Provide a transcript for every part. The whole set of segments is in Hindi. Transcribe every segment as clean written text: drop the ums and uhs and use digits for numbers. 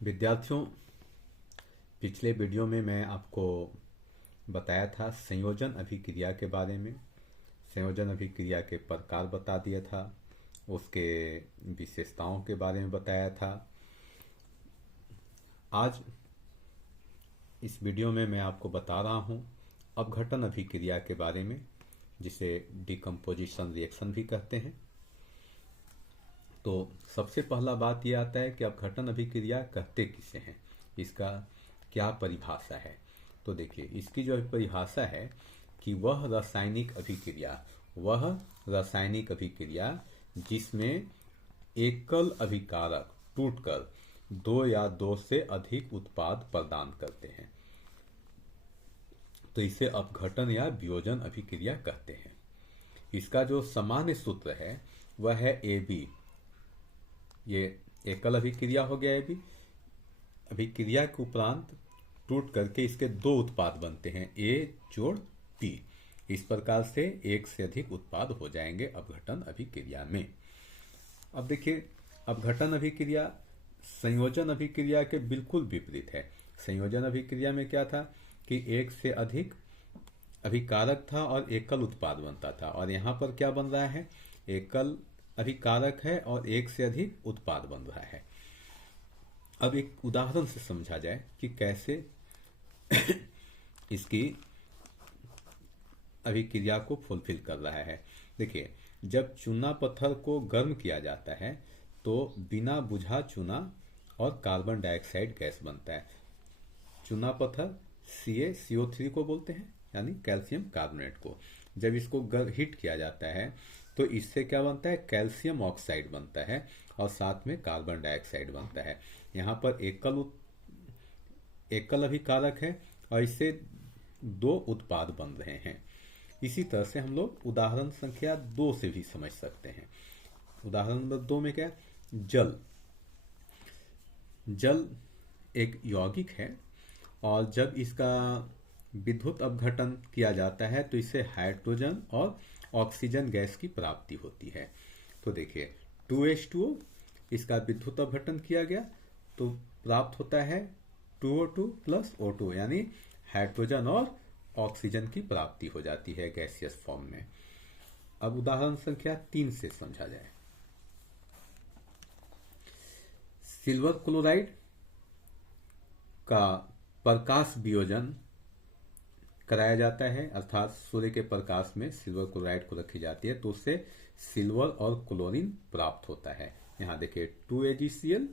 विद्यार्थियों, पिछले वीडियो में मैं आपको बताया था संयोजन अभिक्रिया के बारे में। संयोजन अभिक्रिया के प्रकार बता दिया था, उसके विशेषताओं के बारे में बताया था। आज इस वीडियो में मैं आपको बता रहा हूँ अपघटन अभिक्रिया के बारे में, जिसे डिकम्पोजिशन रिएक्शन भी कहते हैं। तो सबसे पहला बात यह आता है कि अपघटन अभिक्रिया कहते किसे हैं, इसका क्या परिभाषा है। तो देखिए, इसकी जो परिभाषा है कि वह रासायनिक अभिक्रिया जिसमें एकल अभिकारक टूटकर दो या दो से अधिक उत्पाद प्रदान करते हैं, तो इसे अपघटन या वियोजन अभिक्रिया कहते हैं। इसका जो सामान्य सूत्र है वह है AB। ये एकल अभिक्रिया हो गया AB। अभिक्रिया के उपरांत टूट करके इसके दो उत्पाद बनते हैं, A जोड़ P। इस प्रकार से एक से अधिक उत्पाद हो जाएंगे अपघटन अभिक्रिया में। अब देखिए, अपघटन अभिक्रिया संयोजन अभिक्रिया के बिल्कुल विपरीत है। संयोजन अभिक्रिया में क्या था कि एक से अधिक अभिकारक था और एकल उत्पाद बनता था, और यहाँ पर क्या बन रहा है, एकल अभिकारक है और एक से अधिक उत्पाद बन रहा है। अब एक उदाहरण से समझा जाए कि कैसे इसकी अभिक्रिया को फुलफिल कर रहा है। देखिए, जब चूना पत्थर को गर्म किया जाता है तो बिना बुझा चूना और कार्बन डाइऑक्साइड गैस बनता है। चूना पत्थर CaCO3 को बोलते हैं, यानी कैल्शियम कार्बोनेट को। जब इसको हीट किया जाता है तो इससे क्या बनता है, कैल्शियम ऑक्साइड बनता है और साथ में कार्बन डाइऑक्साइड बनता है। यहाँ पर एकल अभिकारक है और इससे दो उत्पाद बन रहे हैं। इसी तरह से हम लोग उदाहरण संख्या 2 से भी समझ सकते हैं। उदाहरण नंबर 2 में क्या, जल एक यौगिक है और जब इसका विद्युत अपघटन किया जाता है तो इससे हाइड्रोजन और ऑक्सीजन गैस की प्राप्ति होती है। तो देखिए, 2H2O, इसका विद्युत अपघटन किया गया तो प्राप्त होता है 2O2 प्लस O2, यानी हाइड्रोजन और ऑक्सीजन की प्राप्ति हो जाती है गैसियस फॉर्म में। अब उदाहरण संख्या 3 से समझा जाए। सिल्वर क्लोराइड का प्रकाश वियोजन कराया जाता है, अर्थात सूर्य के प्रकाश में सिल्वर क्लोराइड को रखी जाती है तो उससे सिल्वर और क्लोरीन प्राप्त होता है। यहाँ देखिए 2AgCl,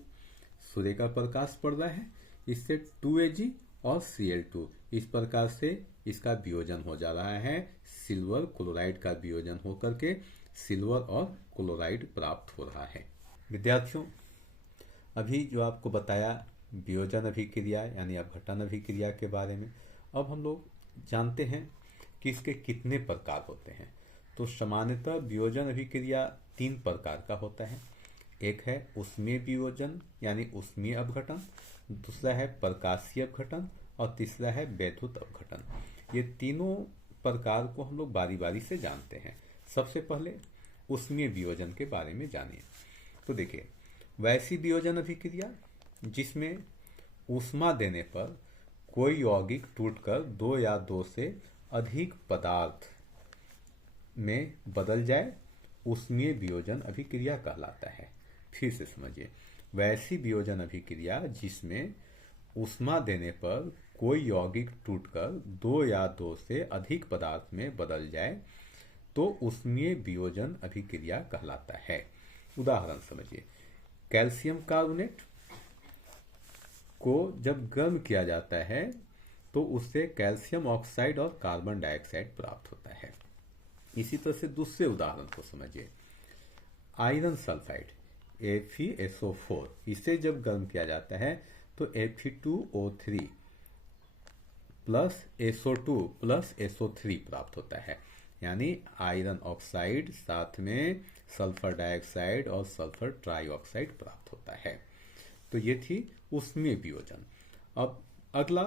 सूर्य का प्रकाश पड़ रहा है, इससे 2Ag और Cl2, इस प्रकार से इसका वियोजन हो जा रहा है। सिल्वर क्लोराइड का वियोजन होकर के सिल्वर और क्लोराइड प्राप्त हो रहा है। विद्यार्थियों, अभी जो आपको बताया वियोजन अभिक्रिया यानी अपघटन अभिक्रिया के बारे में, अब हम लोग जानते हैं कि इसके कितने प्रकार होते हैं। तो सामान्यतः वियोजन अभिक्रिया 3 प्रकार का होता है। एक है ऊष्मीय वियोजन यानी ऊष्मीय अपघटन, दूसरा है प्रकाशीय अपघटन और तीसरा है वैद्युत अपघटन। ये तीनों प्रकार को हम लोग बारी बारी से जानते हैं। सबसे पहले ऊष्मीय वियोजन के बारे में जानिए। तो देखिए, वैसी वियोजन अभिक्रिया जिसमें ऊष्मा देने पर कोई यौगिक टूटकर दो या दो से अधिक पदार्थ में बदल जाए, ऊष्मीय वियोजन अभिक्रिया कहलाता है। फिर से समझिए, वैसी वियोजन अभिक्रिया जिसमें ऊष्मा देने पर कोई यौगिक टूटकर दो या दो से अधिक पदार्थ में बदल जाए तो ऊष्मीय वियोजन अभिक्रिया कहलाता है। उदाहरण समझिए, कैल्शियम कार्बोनेट को जब गर्म किया जाता है तो उससे कैल्शियम ऑक्साइड और कार्बन डाइऑक्साइड प्राप्त होता है। इसी तरह से दूसरे उदाहरण को समझिए, आयरन सल्फाइड FeSO4, इसे जब गर्म किया जाता है तो Fe2O3 plus SO2 plus SO3 प्राप्त होता है, यानी आयरन ऑक्साइड साथ में सल्फर डाइऑक्साइड और सल्फर ट्राइऑक्साइड प्राप्त होता है। तो ये थी ऊष्मीय वियोजन। अब अगला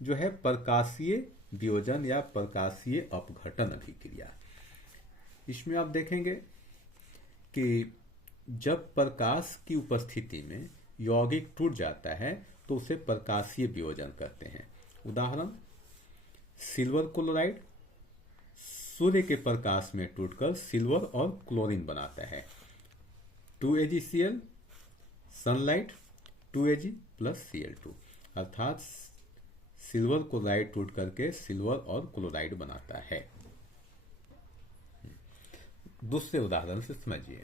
जो है प्रकाशीय वियोजन या प्रकाशीय अपघटन अभिक्रिया। इसमें आप देखेंगे कि जब प्रकाश की उपस्थिति में यौगिक टूट जाता है तो उसे प्रकाशीय वियोजन कहते हैं। उदाहरण, सिल्वर क्लोराइड सूर्य के प्रकाश में टूटकर सिल्वर और क्लोरीन बनाता है। 2AgCl sunlight 2Ag plus Cl2, अर्थात सिल्वर क्लोराइड टूट करके सिल्वर और क्लोराइड बनाता है। दूसरे उदाहरण से समझिए।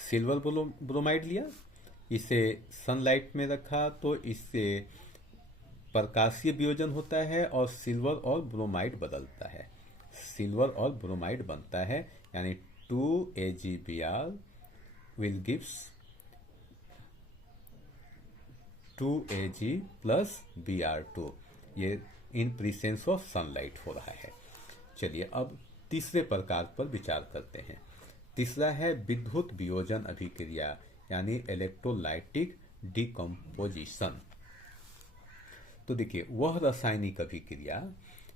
सिल्वर ब्रोमाइड लिया, इसे सनलाइट में रखा तो इससे प्रकाशीय वियोजन होता है और सिल्वर और ब्रोमाइड बदलता है, सिल्वर और ब्रोमाइड बनता है, यानी 2AgBr will gives 2Ag plus Br2, ये इन प्रेजेंस ऑफ सनलाइट हो रहा है। चलिए अब तीसरे प्रकार पर विचार करते हैं। तीसरा है विद्युत वियोजन अभिक्रिया, यानी इलेक्ट्रोलाइटिक डिकम्पोजिशन। तो देखिए, वह रासायनिक अभिक्रिया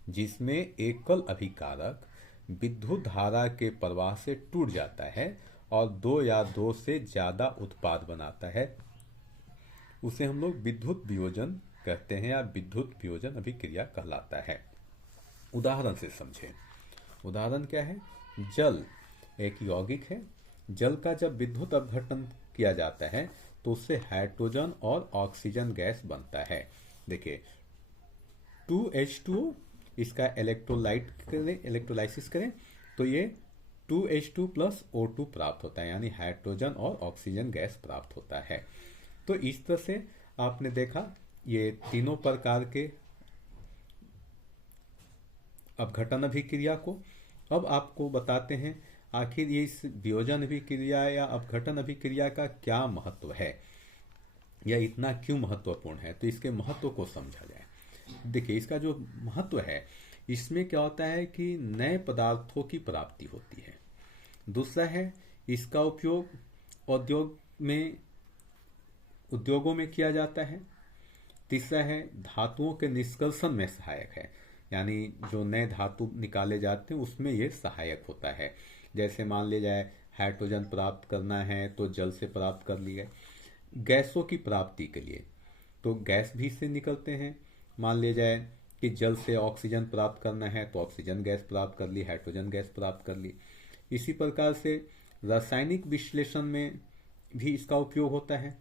जिसमें एकल अभिकारक विद्युत धारा के प्रवाह से टूट जाता है और दो या दो से ज्यादा उत्पाद बनाता है, उसे हम लोग विद्युत वियोजन कहते हैं या विद्युत वियोजन अभिक्रिया कहलाता है। उदाहरण से समझें। उदाहरण क्या है? जल एक यौगिक है। जल का जब विद्युत अपघटन किया जाता है तो उससे हाइड्रोजन और ऑक्सीजन गैस बनता है। देखिए, 2H2O, इसका इलेक्ट्रोलाइसिस करें तो ये 2H2 प्लस O2 प्राप्त होता है, यानी हाइड्रोजन और ऑक्सीजन गैस प्राप्त होता है। तो इस तरह से आपने देखा ये तीनों प्रकार के अपघटन अभिक्रिया को। अब आपको बताते हैं आखिर ये इस वियोजन अभिक्रिया या अपघटन अभिक्रिया का क्या महत्व है या इतना क्यों महत्वपूर्ण है। तो इसके महत्व को समझा जाए। देखिए, इसका जो महत्व है, इसमें क्या होता है कि नए पदार्थों की प्राप्ति होती है। दूसरा है, इसका उपयोग उद्योगों में किया जाता है। तीसरा है, धातुओं के निष्कर्षण में सहायक है, यानी जो नए धातु निकाले जाते हैं उसमें ये सहायक होता है। जैसे मान लिया जाए हाइड्रोजन प्राप्त करना है तो जल से प्राप्त कर लिए। गैसों की प्राप्ति के लिए तो गैस भी से निकलते हैं। मान लिया जाए कि जल से ऑक्सीजन प्राप्त करना है तो ऑक्सीजन गैस प्राप्त कर ली, हाइड्रोजन गैस प्राप्त कर ली। इसी प्रकार से रासायनिक विश्लेषण में भी इसका उपयोग होता है।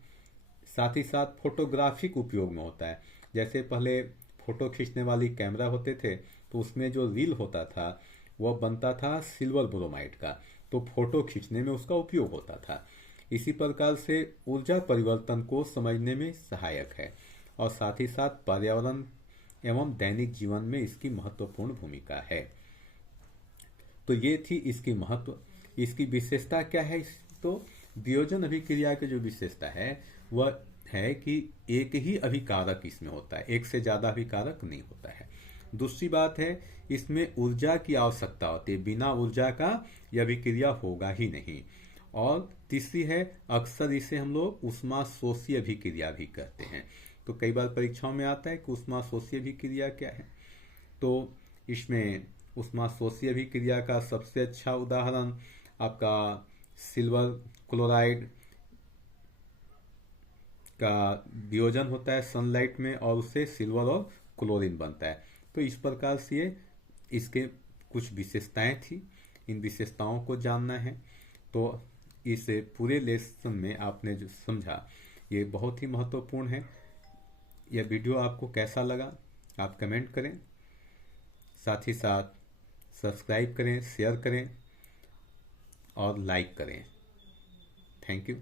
साथ ही साथ फोटोग्राफिक उपयोग में होता है। जैसे पहले फोटो खींचने वाली कैमरा होते थे तो उसमें जो रील होता था वह बनता था सिल्वर ब्रोमाइड का, तो फोटो खींचने में उसका उपयोग होता था। इसी प्रकार से ऊर्जा परिवर्तन को समझने में सहायक है और साथ ही साथ पर्यावरण एवं दैनिक जीवन में इसकी महत्वपूर्ण भूमिका है। तो ये थी इसकी महत्व। इसकी विशेषता क्या है? तो वियोजन अभिक्रिया की जो विशेषता है वह है कि एक ही अभिकारक इसमें होता है, एक से ज्यादा अभिकारक नहीं होता है। दूसरी बात है, इसमें ऊर्जा की आवश्यकता होती है, बिना ऊर्जा का यह अभिक्रिया होगा ही नहीं। और तीसरी है, अक्सर इसे हम लोग ऊष्माशोषी अभिक्रिया भी कहते हैं। तो कई बार परीक्षाओं में आता है कि ऊष्माशोषी अभिक्रिया क्या है। तो इसमें ऊष्माशोषी अभिक्रिया का सबसे अच्छा उदाहरण आपका सिल्वर क्लोराइड का वियोजन होता है सनलाइट में और उससे सिल्वर और क्लोरीन बनता है। तो इस प्रकार से इसके कुछ विशेषताएं थी, इन विशेषताओं को जानना है। तो इस पूरे लेसन में आपने जो समझा ये बहुत ही महत्वपूर्ण है। यह वीडियो आपको कैसा लगा आप कमेंट करें, साथ ही साथ सब्सक्राइब करें, शेयर करें और लाइक करें। Thank you.